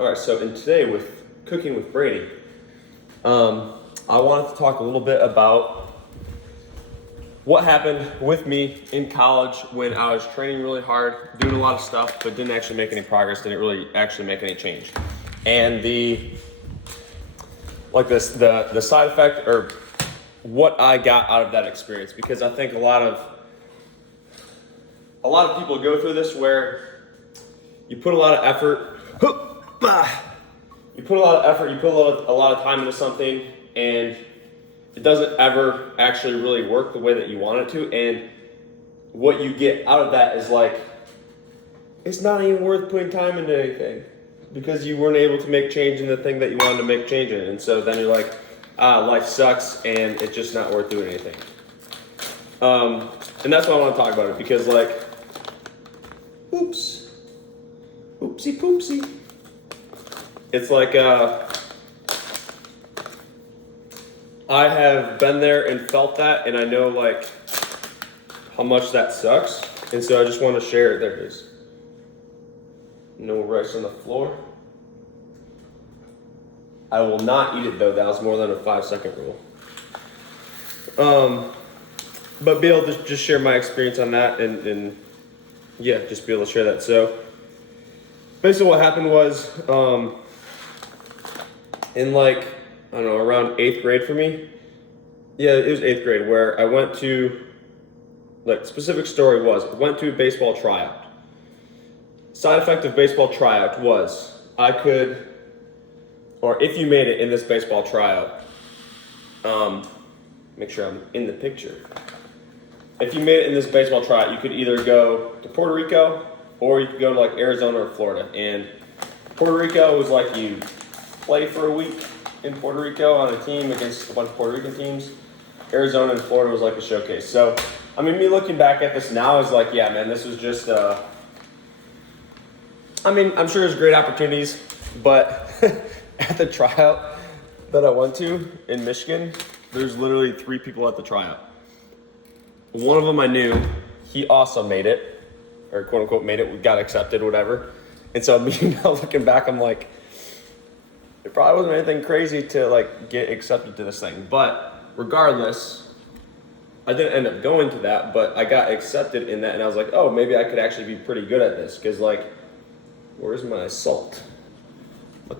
All right, so in today with Cooking with Brady, I wanted to talk a little bit about what happened with me in college when I was training really hard, doing a lot of stuff, but didn't actually make any progress, didn't really actually make any change. And the side effect or what I got out of that experience, because I think a lot of people go through this where you put a lot of effort, you put a lot of time into something, and it doesn't ever actually really work the way that you want it to, and what you get out of that is like, it's not even worth putting time into anything because you weren't able to make change in the thing that you wanted to make change in. And so then you're like, life sucks and it's just not worth doing anything. And that's why I want to talk about it, because like, oopsie poopsie. It's like, I have been there and felt that, and I know like how much that sucks. And so I just want to share it. There it is. No rice on the floor. I will not eat it though. That was more than a 5-second rule. But be able to just share my experience on that and yeah, just be able to share that. So basically what happened was, in like, I don't know, around 8th grade for me. Yeah, it was 8th grade where I went to, like, specific story was, went to a baseball tryout. Side effect of baseball tryout was I could, or if you made it in this baseball tryout, make sure I'm in the picture. If you made it in this baseball tryout, you could either go to Puerto Rico or you could go to like Arizona or Florida. And Puerto Rico was like you play for a week in Puerto Rico on a team against a bunch of Puerto Rican teams. Arizona and Florida was like a showcase. So, I mean, me looking back at this now is like, yeah, man, this was just, I mean, I'm sure there's great opportunities, but at the tryout that I went to in Michigan, there's literally 3 people at the tryout. One of them I knew, he also made it, or quote unquote made it, got accepted, whatever. And so me now looking back, I'm like, it probably wasn't anything crazy to like get accepted to this thing. But regardless, I didn't end up going to that, but I got accepted in that, and I was like, oh, maybe I could actually be pretty good at this, because like, where's my salt?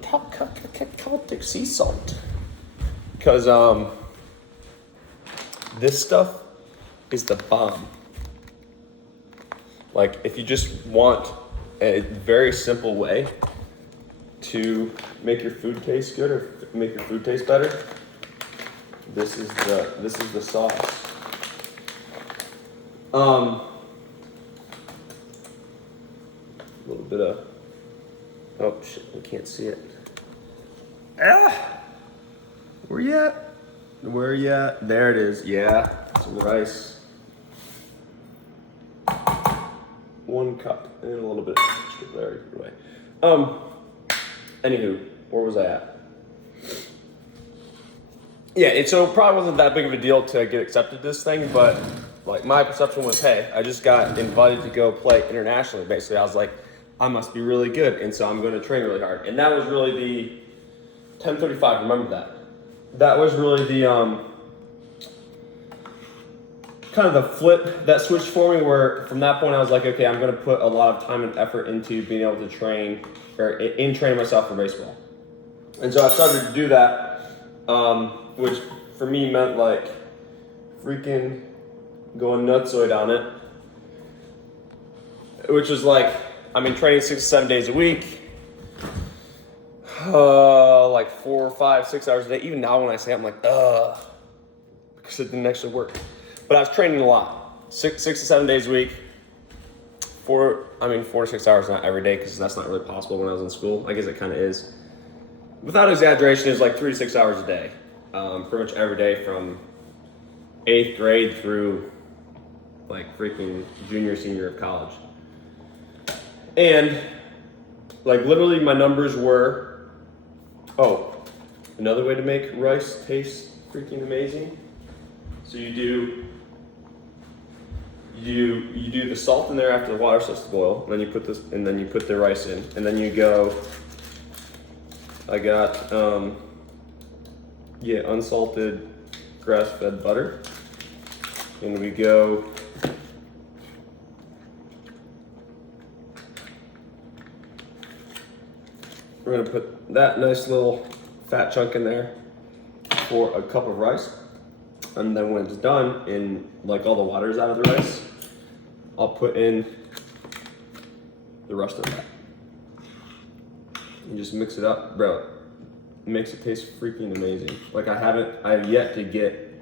Celtic sea salt. Because this stuff is the bomb. Like, if you just want a very simple way to make your food taste good or make your food taste better, this is the sauce. A little bit of, oh shit, we can't see it. Where you at? Where you at? There it is. Yeah, some rice. 1 cup and a little bit extra there either way. Anywho, where was I at? Yeah, it so probably wasn't that big of a deal to get accepted to this thing, but like my perception was, hey, I just got invited to go play internationally. Basically, I was like, I must be really good, and so I'm going to train really hard. And that was really the 10:35. Remember that. That was really the kind of the flip that switched for me, where from that point I was like, okay, I'm going to put a lot of time and effort into being able to train, or in training myself for baseball. And so I started to do that, which for me meant like freaking going nutsoid on it, which was like, I mean, training 6 to 7 days a week, like 4, 5, 6 hours a day. Even now when I say it, I'm like, because it didn't actually work. But I was training a lot, 6 to 7 days a week, 4 to 6 hours, not every day, because that's not really possible when I was in school. I guess it kind of is. Without exaggeration, it was like 3 to 6 hours a day, pretty much every day from 8th grade through like freaking junior, senior of college. And like literally my numbers were, another way to make rice taste freaking amazing. So you do the salt in there after the water starts to boil, and then you put the rice in, and then you go I got, unsalted grass-fed butter. And we go we're gonna put that nice little fat chunk in there for a cup of rice. And then when it's done, and like all the water's out of the rice, I'll put in the rest of that. And just mix it up, bro. It makes it taste freaking amazing. Like I have yet to get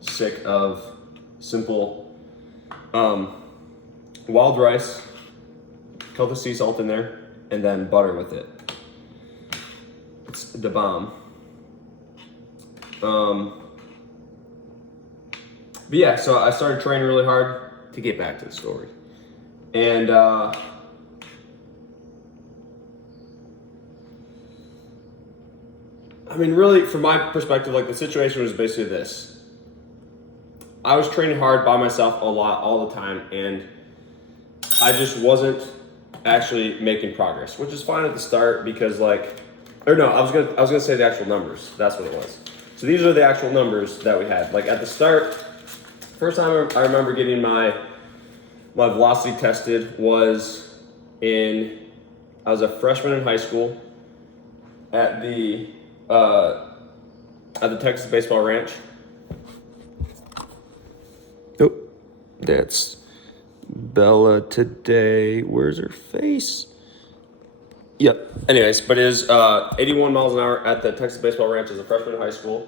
sick of simple wild rice, cut the sea salt in there, and then butter with it. It's the bomb. But yeah, so I started training really hard to get back to the story. And I mean, really, from my perspective, like the situation was basically this. I was training hard by myself a lot, all the time, and I just wasn't actually making progress, which is fine at the start because I was gonna say the actual numbers. That's what it was. So these are the actual numbers that we had. Like at the start, first time I remember getting my velocity tested was I was a freshman in high school at the Texas Baseball Ranch. Oh, that's Bella today. Where's her face? Yep. Anyways, but it is 81 miles an hour at the Texas Baseball Ranch as a freshman in high school.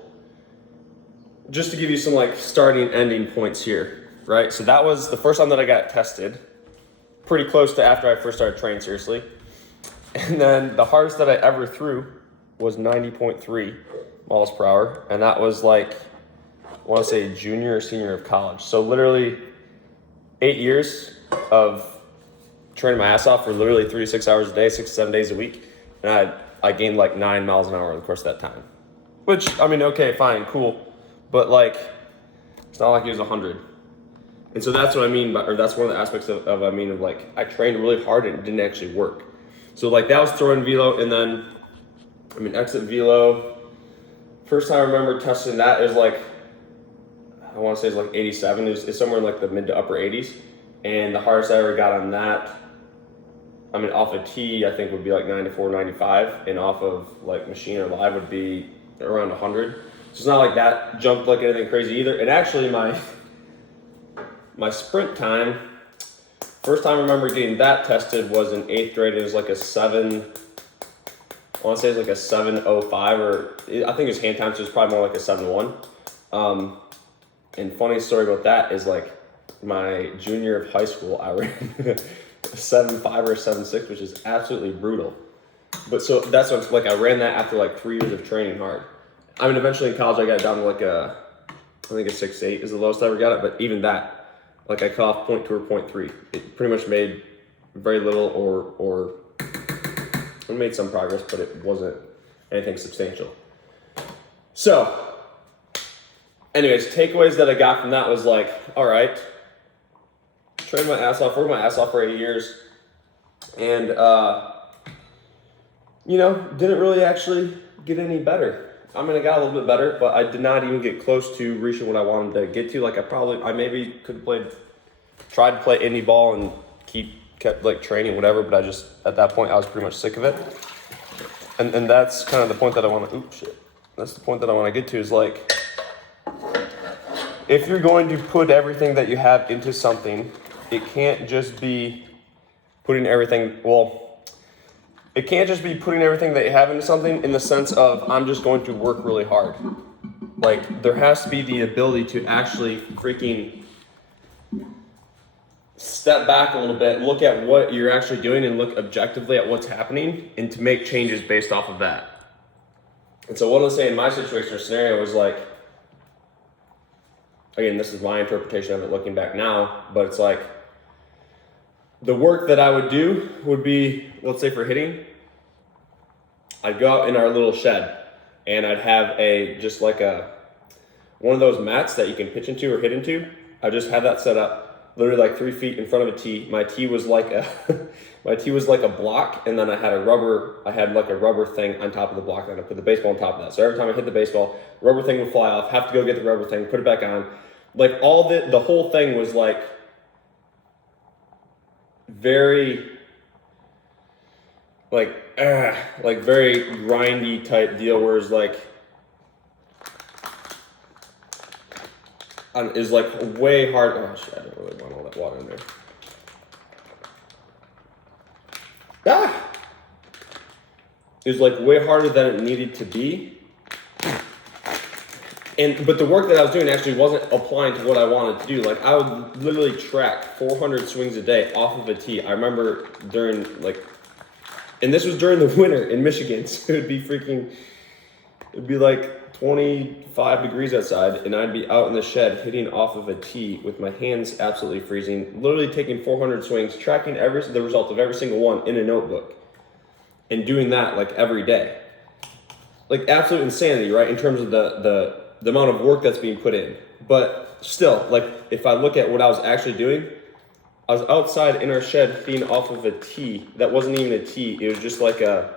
Just to give you some like starting and ending points here, right? So that was the first time that I got tested, pretty close to after I first started training seriously. And then the hardest that I ever threw was 90.3 miles per hour. And that was like, I want to say junior or senior of college. So literally 8 years of training my ass off for literally 3 to 6 hours a day, 6 to 7 days a week. And I gained like 9 miles an hour in the course of that time. Which, I mean, okay, fine, cool. But like, it's not like it was 100. And so that's what I mean by, or that's one of the aspects of like, I trained really hard and it didn't actually work. So like that was throwing velo, and then, I mean, exit velo. First time I remember testing that is like, I want to say it's like 87. It's somewhere in like the mid to upper 80s. And the hardest I ever got on that, I mean, off a tee, I think would be like 94, 95. And off of like machine or live would be around 100. So it's not like that jumped like anything crazy either. And actually my sprint time, first time I remember getting that tested was in 8th grade. It was like a 7, I want to say it was like a 7:05, or I think it was hand time, so it's probably more like a 7:1. And funny story about that is like my junior of high school, I ran a 7:5 or 7:6, which is absolutely brutal. But so that's what like I ran that after like 3 years of training hard. I mean, eventually in college I got it down to like I think a 6.8 is the lowest I ever got it. But even that, like I cut off 0.2 or 0.3. It pretty much made very little or it made some progress, but it wasn't anything substantial. So anyways, takeaways that I got from that was like, all right, trained my ass off, worked my ass off for 8 years, and didn't really actually get any better. I mean, I got a little bit better, but I did not even get close to reaching what I wanted to get to. Like I maybe could have tried to play indie ball and kept like training, whatever, but I just, at that point, I was pretty much sick of it. And that's kind of the point that I want to, that's the point that I want to get to is like, if you're going to put everything that you have into something, it can't just be putting everything that you have into something in the sense of I'm just going to work really hard. Like there has to be the ability to actually freaking step back a little bit, look at what you're actually doing and look objectively at what's happening and to make changes based off of that. And so what I was saying in my situation or scenario was like, again, this is my interpretation of it looking back now, but it's like the work that I would do would be, let's say for hitting, I'd go out in our little shed and I'd have one of those mats that you can pitch into or hit into. I'd just have that set up literally like 3 feet in front of a tee. My tee was like a my tee was like a block, and then I had like a rubber thing on top of the block, and I put the baseball on top of that. So every time I hit the baseball, rubber thing would fly off, have to go get the rubber thing, put it back on. Like the whole thing was like very very grindy type deal, where it's like is like way hard. Oh shit, I don't really want all that water in there. It was like way harder than it needed to be. But the work that I was doing actually wasn't applying to what I wanted to do. Like I would literally track 400 swings a day off of a tee. I remember and this was during the winter in Michigan, so it'd be like 25 degrees outside, and I'd be out in the shed hitting off of a tee with my hands absolutely freezing, literally taking 400 swings, tracking the result of every single one in a notebook, and doing that like every day. Like absolute insanity, right? In terms of the amount of work that's being put in. But still, like if I look at what I was actually doing, I was outside in our shed feeding off of a tee that wasn't even a tee. It was just like a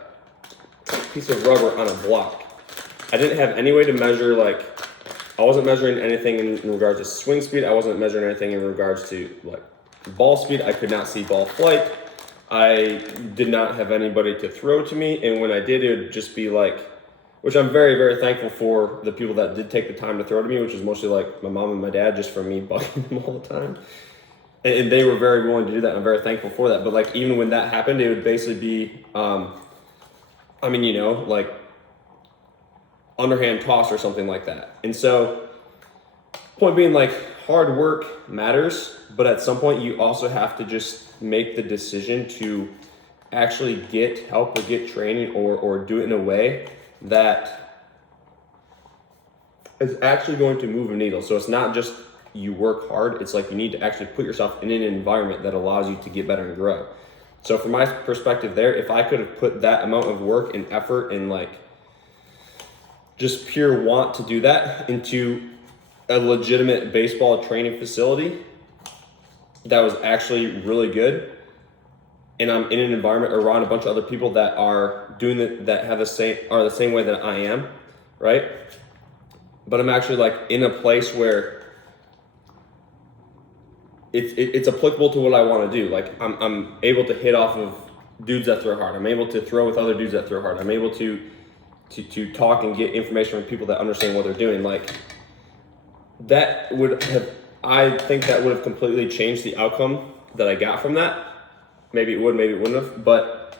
piece of rubber on a block. I didn't have any way to measure, I wasn't measuring anything in regards to swing speed. I wasn't measuring anything in regards to like ball speed. I could not see ball flight. I did not have anybody to throw to me. And when I did, it would just be like, which I'm very, very thankful for the people that did take the time to throw to me, which is mostly like my mom and my dad, just for me bugging them all the time. And they were very willing to do that. I'm very thankful for that. But like, even when that happened, it would basically be, like underhand toss or something like that. And so point being, like, hard work matters, but at some point you also have to just make the decision to actually get help or get training or do it in a way that is actually going to move a needle. So it's not just you work hard, it's like you need to actually put yourself in an environment that allows you to get better and grow. So from my perspective there, if I could have put that amount of work and effort and like just pure want to do that into a legitimate baseball training facility that was actually really good, and I'm in an environment around a bunch of other people that are doing that have the same way that I am, right? But I'm actually like in a place where it's applicable to what I want to do. Like I'm able to hit off of dudes that throw hard. I'm able to throw with other dudes that throw hard. I'm able to talk and get information from people that understand what they're doing. Like that I think that would have completely changed the outcome that I got from that. Maybe it would, maybe it wouldn't have. But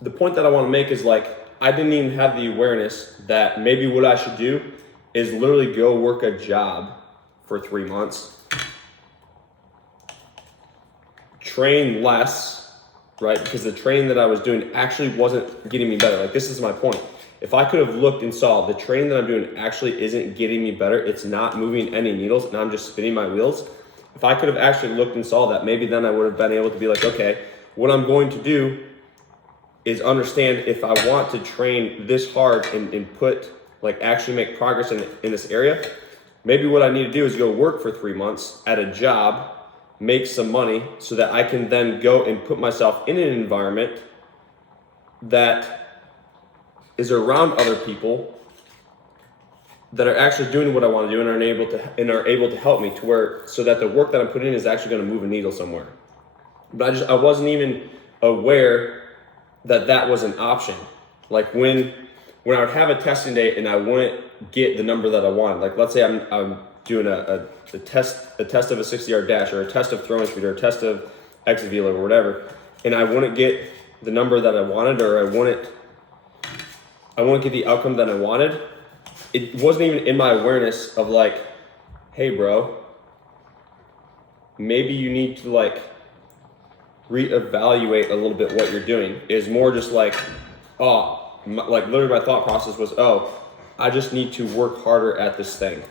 the point that I want to make is like, I didn't even have the awareness that maybe what I should do is literally go work a job for 3 months, train less, right? Because the training that I was doing actually wasn't getting me better. Like, this is my point. If I could have looked and saw the training that I'm doing actually isn't getting me better, it's not moving any needles, and I'm just spinning my wheels. If I could have actually looked and saw that, maybe then I would have been able to be like, okay, what I'm going to do is understand if I want to train this hard and put, like, actually make progress in this area, maybe what I need to do is go work for 3 months at a job, make some money so that I can then go and put myself in an environment that is around other people that are actually doing what I want to do and are able to help me to where, so that the work that I'm putting in is actually going to move a needle somewhere. But I wasn't even aware that was an option. Like when I would have a testing day and I wouldn't get the number that I wanted, like let's say I'm doing a test of a 60-yard dash, or a test of throwing speed, or a test of exit velo or whatever, and I wouldn't get the number that I wanted, or I wouldn't get the outcome that I wanted, it wasn't even in my awareness of like, hey bro, maybe you need to like reevaluate a little bit what you're doing. Is more just like, like literally my thought process was, I just need to work harder at this thing.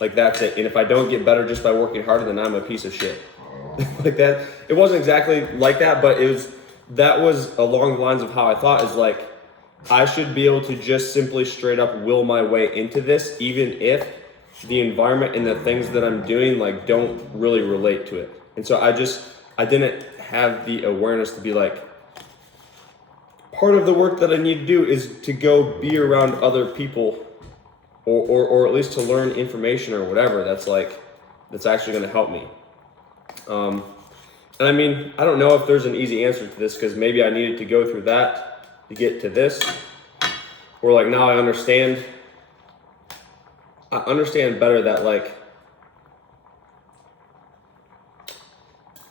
Like that's it. And if I don't get better just by working harder, then I'm a piece of shit. Like that. It wasn't exactly like that, but that was along the lines of how I thought, is like, I should be able to just simply straight up will my way into this, even if the environment and the things that I'm doing like don't really relate to it. And so I didn't have the awareness to be like, part of the work that I need to do is to go be around other people or at least to learn information or whatever that's actually going to help me. And I mean, I don't know if there's an easy answer to this, because maybe I needed to go through that to get to this, or like now I understand better that like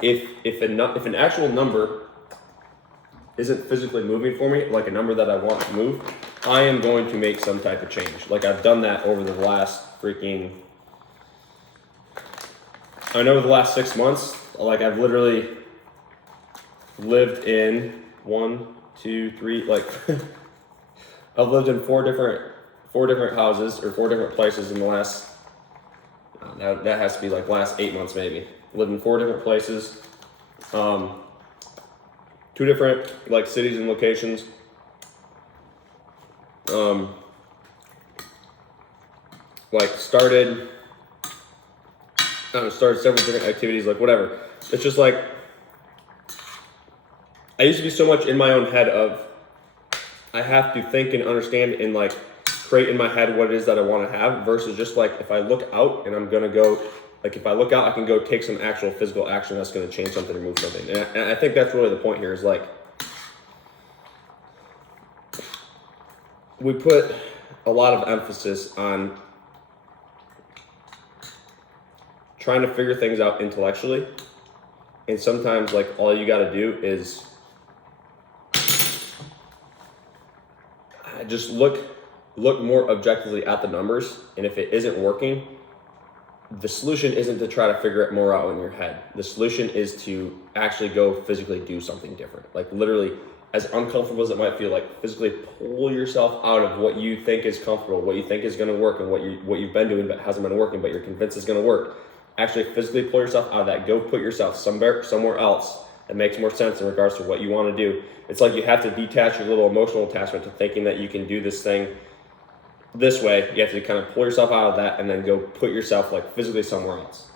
if an actual number isn't physically moving for me, like a number that I want to move, I am going to make some type of change. Like I've done that over the last the last 6 months. Like I've literally lived in 1, 2, 3, like I've lived in four different houses or 4 different places in the last, that has to be like last 8 months maybe. Lived in 4 different places, 2 different like cities and locations. Like started several different activities, like whatever. It's just like, I used to be so much in my own head of, I have to think and understand and like create in my head what it is that I want to have, versus just like, if I look out and I'm going to go, like if I look out, I can go take some actual physical action that's going to change something or move something. And I think that's really the point here, is like, we put a lot of emphasis on trying to figure things out intellectually, and sometimes like all you got to do is just look more objectively at the numbers. And if it isn't working, the solution isn't to try to figure it more out in your head. The solution is to actually go physically do something different. Like literally, as uncomfortable as it might feel, like physically pull yourself out of what you think is comfortable, what you think is going to work, and what you've been doing but hasn't been working, but you're convinced is going to work. Actually physically pull yourself out of that. Go put yourself somewhere else that makes more sense in regards to what you want to do. It's like you have to detach your little emotional attachment to thinking that you can do this thing this way. You have to kind of pull yourself out of that and then go put yourself like physically somewhere else.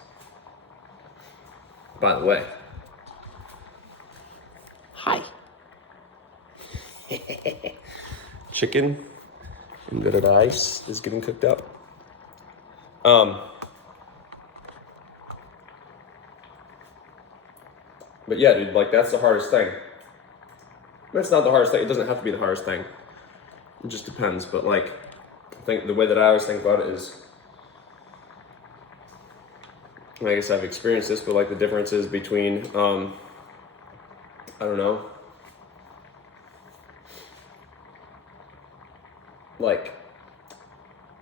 By the way, hi. Chicken and good at ice is getting cooked up. But yeah, dude, like that's the hardest thing. That's not the hardest thing. It doesn't have to be the hardest thing. It just depends. But like, I think the way that I always think about it is, I guess I've experienced this, but like the differences between, I don't know, like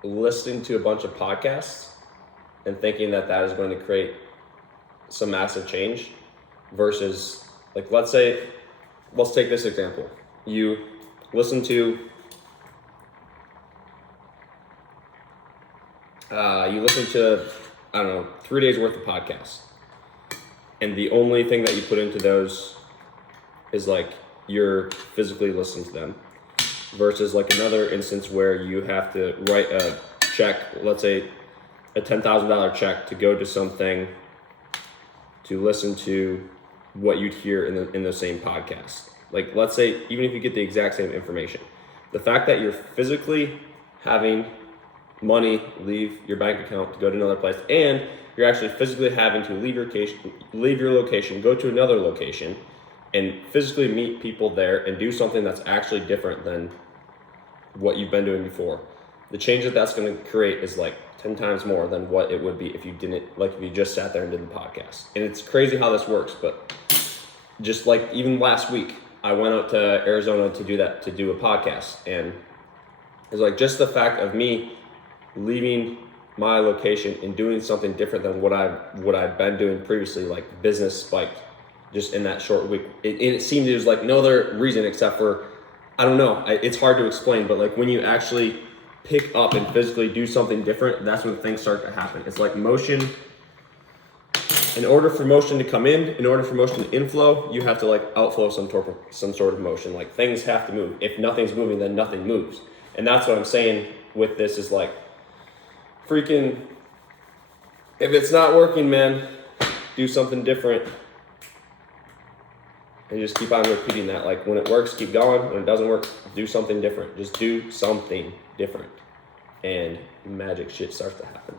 listening to a bunch of podcasts and thinking that is going to create some massive change, versus like, let's take this example. You listen to I don't know, 3 days worth of podcasts, and the only thing that you put into those is like you're physically listening to them, versus like another instance where you have to write a check, let's say a $10,000 check, to go to something to listen to what you'd hear in the same podcast. Like let's say even if you get the exact same information, the fact that you're physically having money leave your bank account to go to another place, and you're actually physically having to leave your location, go to another location, and physically meet people there and do something that's actually different than what you've been doing before. The change that's going to create is like 10 times more than what it would be if you just sat there and did the podcast. And it's crazy how this works, but just like even last week, I went out to Arizona to do a podcast, and it's like just the fact of me leaving my location and doing something different than what I've been doing previously, like business spiked just in that short week. It seemed there was like no other reason except for, I don't know, it's hard to explain, but like when you actually pick up and physically do something different, that's when things start to happen. It's like motion. In order for motion to come in order for motion to inflow, you have to like outflow some sort of motion. Like things have to move. If nothing's moving, then nothing moves. And that's what I'm saying with this is like freaking If it's not working, man, do something different. And just keep on repeating that. Like when it works, keep going. When it doesn't work, do something different. Just do something different. And magic shit starts to happen.